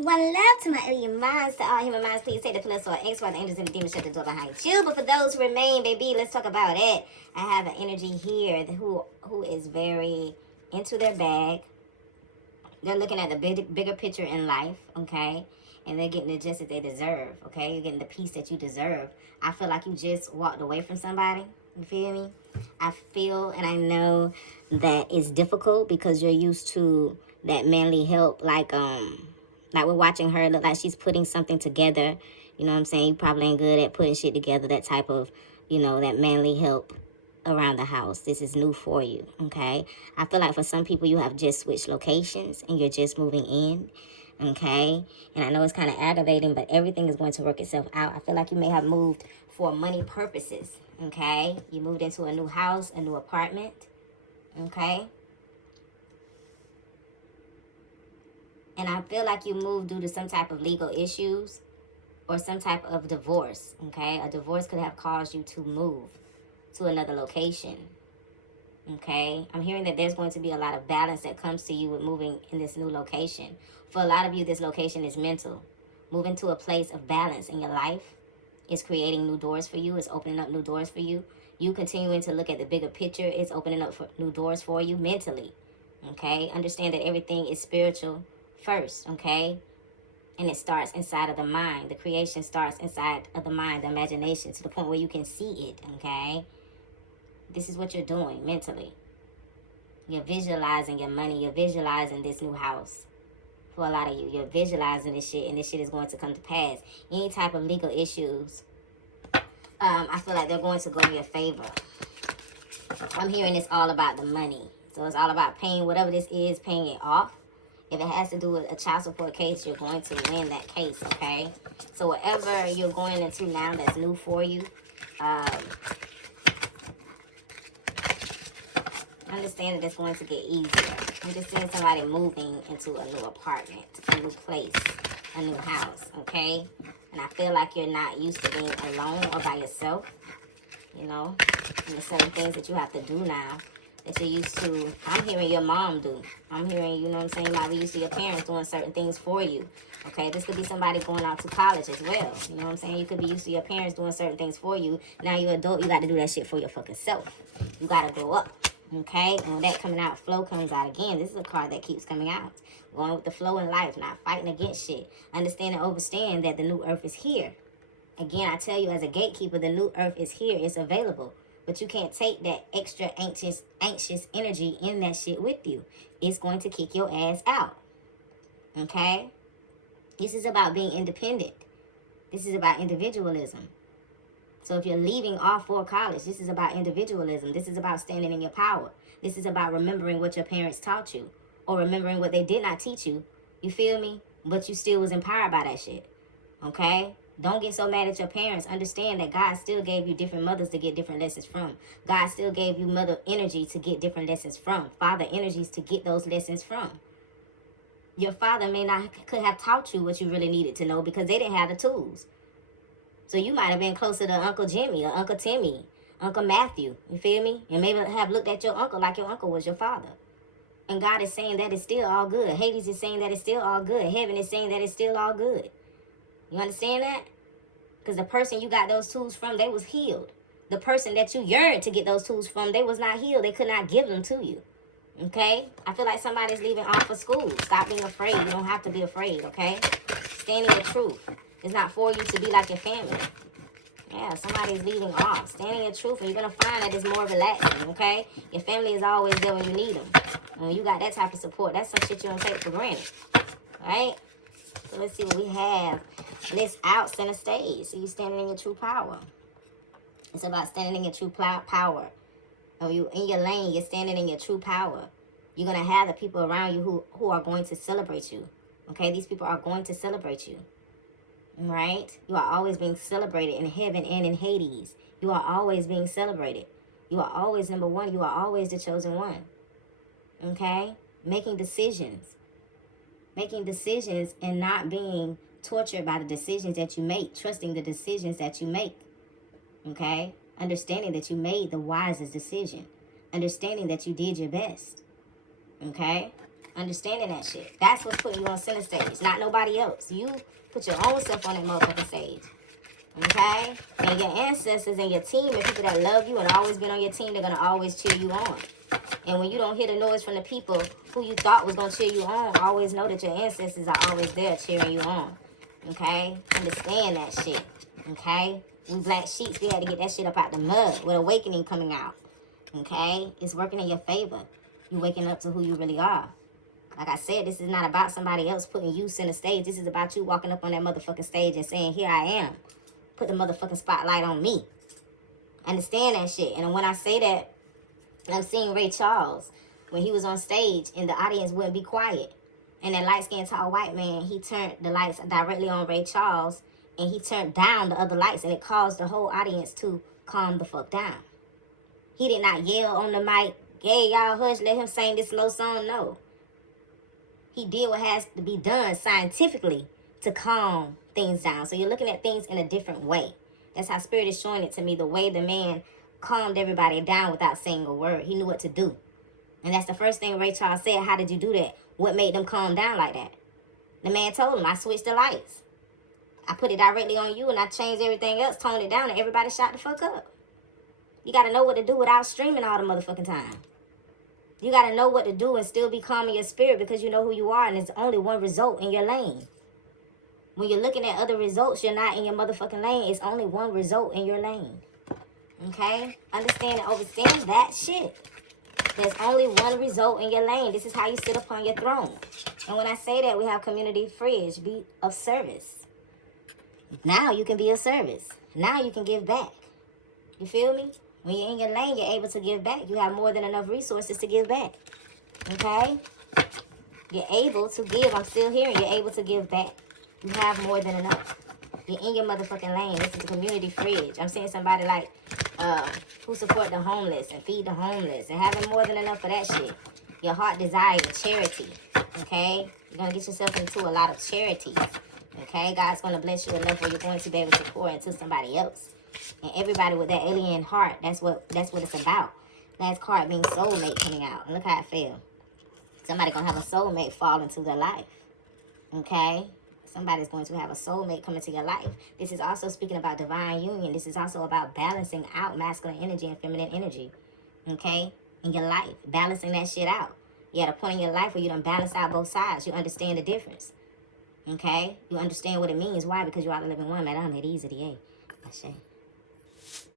One love to my alien minds, to all human minds. Please take the plus or X while the angels and the demons shut the door behind you. But for those who remain, baby, let's talk about it. I have an energy here who is very into their bag. They're looking at the bigger picture in life, okay? And they're getting the just that they deserve, okay? You're getting the peace that you deserve. I feel like you just walked away from somebody. You feel me? I feel and I know that it's difficult because you're used to that manly help, like we're watching her look like she's putting something together. You know what I'm saying? You probably ain't good at putting shit together, that type of, that manly help around the house. This is new for you, okay? I feel like for some people you have just switched locations and you're just moving in, okay? And I know it's kind of aggravating, but everything is going to work itself out. I feel like you may have moved for money purposes, okay? You moved into a new house, a new apartment, okay? And I feel like you moved due to some type of legal issues or some type of divorce, okay? A divorce could have caused you to move to another location, okay? I'm hearing that there's going to be a lot of balance that comes to you with moving in this new location. For a lot of you, this location is mental. Moving to a place of balance in your life is creating new doors for you. It's opening up new doors for you. You continuing to look at the bigger picture, it's opening up for new doors for you mentally, okay? Understand that everything is spiritual first, okay? And it starts inside of the mind. The creation starts inside of the mind, the imagination, to the point where you can see it, okay? This is what you're doing mentally. You're visualizing your money. You're visualizing this new house. For a lot of you, you're visualizing this shit, and this shit is going to come to pass. Any type of legal issues, I feel like they're going to go in your favor. I'm hearing it's all about the money. So it's all about paying whatever this is, paying it off. If it has to do with a child support case, you're going to win that case, okay? So whatever you're going into now that's new for you, understand that it's going to get easier. I'm just seeing somebody moving into a new apartment, a new place, a new house, okay? And I feel like you're not used to being alone or by yourself, and there's certain things that you have to do now that you're used to. I'm hearing your mom do. I'm hearing, you might be used to your parents doing certain things for you. Okay, this could be somebody going out to college as well. You know what I'm saying? You could be used to your parents doing certain things for you. Now you're an adult, you got to do that shit for your fucking self. You got to grow up. Okay, and when that coming out, flow comes out again. This is a card that keeps coming out. Going with the flow in life, not fighting against shit. Understand and understand that the new earth is here. Again, I tell you as a gatekeeper, the new earth is here. It's available. But you can't take that extra anxious energy in that shit with you. It's going to kick your ass out. Okay? This is about being independent. This is about individualism. So if you're leaving all for college, this is about individualism. This is about standing in your power. This is about remembering what your parents taught you or remembering what they did not teach you. You feel me? But you still was empowered by that shit. Okay? Don't get so mad at your parents. Understand that God still gave you different mothers to get different lessons from. God still gave you mother energy to get different lessons from. Father energies to get those lessons from. Your father could have taught you what you really needed to know because they didn't have the tools. So you might have been closer to Uncle Jimmy or Uncle Timmy, Uncle Matthew. You feel me? And maybe have looked at your uncle like your uncle was your father. And God is saying that it's still all good. Hades is saying that it's still all good. Heaven is saying that it's still all good. You understand that? Because the person you got those tools from, they was healed. The person that you yearned to get those tools from, they was not healed. They could not give them to you. Okay? I feel like somebody's leaving off for school. Stop being afraid. You don't have to be afraid, okay? Stand in your truth. It's not for you to be like your family. Yeah, somebody's leaving off. Stand in your truth, and you're going to find that it's more relaxing, okay? Your family is always there when you need them. And when you got that type of support, that's some shit you don't take for granted. Right? So let's see what we have. List out center stage. So you standing in your true power. It's about standing in your true power. When you in your lane, you're standing in your true power. You're going to have the people around you who are going to celebrate you. Okay? These people are going to celebrate you. Right? You are always being celebrated in heaven and in Hades. You are always being celebrated. You are always number one. You are always the chosen one. Okay? Making decisions. Making decisions and not being tortured by the decisions that you make. Trusting the decisions that you make. Okay? Understanding that you made the wisest decision. Understanding that you did your best. Okay? Understanding that shit. That's what's putting you on center stage, not nobody else. You put your own self on that motherfucking stage. Okay? And your ancestors and your team and people that love you and always been on your team, they're going to always cheer you on. And when you don't hear the noise from the people who you thought was going to cheer you on, always know that your ancestors are always there cheering you on. Okay? Understand that shit. Okay? We black sheeps, we had to get that shit up out the mud with awakening coming out. Okay? It's working in your favor. You waking up to who you really are. Like I said, this is not about somebody else putting you center stage. This is about you walking up on that motherfucking stage and saying, here I am. Put the motherfucking spotlight on me. Understand that shit. And when I say that, I'm seeing Ray Charles when he was on stage and the audience wouldn't be quiet. And that light-skinned tall white man, he turned the lights directly on Ray Charles and he turned down the other lights and it caused the whole audience to calm the fuck down. He did not yell on the mic, hey, y'all hush, let him sing this slow song. No. He did what has to be done scientifically to calm things down. So you're looking at things in a different way. That's how Spirit is showing it to me, the way the man calmed everybody down without saying a word. He knew what to do. And that's the first thing Ray Charles said. How did you do that? What made them calm down like that? The man told him, I switched the lights. I put it directly on you and I changed everything else, toned it down, and everybody shot the fuck up. You got to know what to do without streaming all the motherfucking time. You got to know what to do and still be calm in your spirit because you know who you are and there's only one result in your lane. When you're looking at other results, you're not in your motherfucking lane. It's only one result in your lane. Okay? Understand and understand that shit. There's only one result in your lane. This is how you sit upon your throne. And when I say that, we have community fridge. Be of service. Now you can be of service. Now you can give back. You feel me? When you're in your lane, you're able to give back. You have more than enough resources to give back. Okay? You're able to give. I'm still here. You're able to give back. You have more than enough. You're in your motherfucking lane. This is the community fridge. I'm seeing somebody like who support the homeless and feed the homeless and having more than enough for that shit. Your heart desire, charity. Okay? You're going to get yourself into a lot of charities. Okay? God's going to bless you enough where you're going to be able to pour into somebody else. And everybody with that alien heart, that's what it's about. Last card means soulmate coming out. And look how it feel. Somebody going to have a soulmate fall into their life. Okay? Somebody's going to have a soulmate come into your life. This is also speaking about divine union. This is also about balancing out masculine energy and feminine energy. Okay? In your life. Balancing that shit out. You're at a point in your life where you done balance out both sides. You understand the difference. Okay? You understand what it means. Why? Because you are the living one. Madame, it is the A. I say.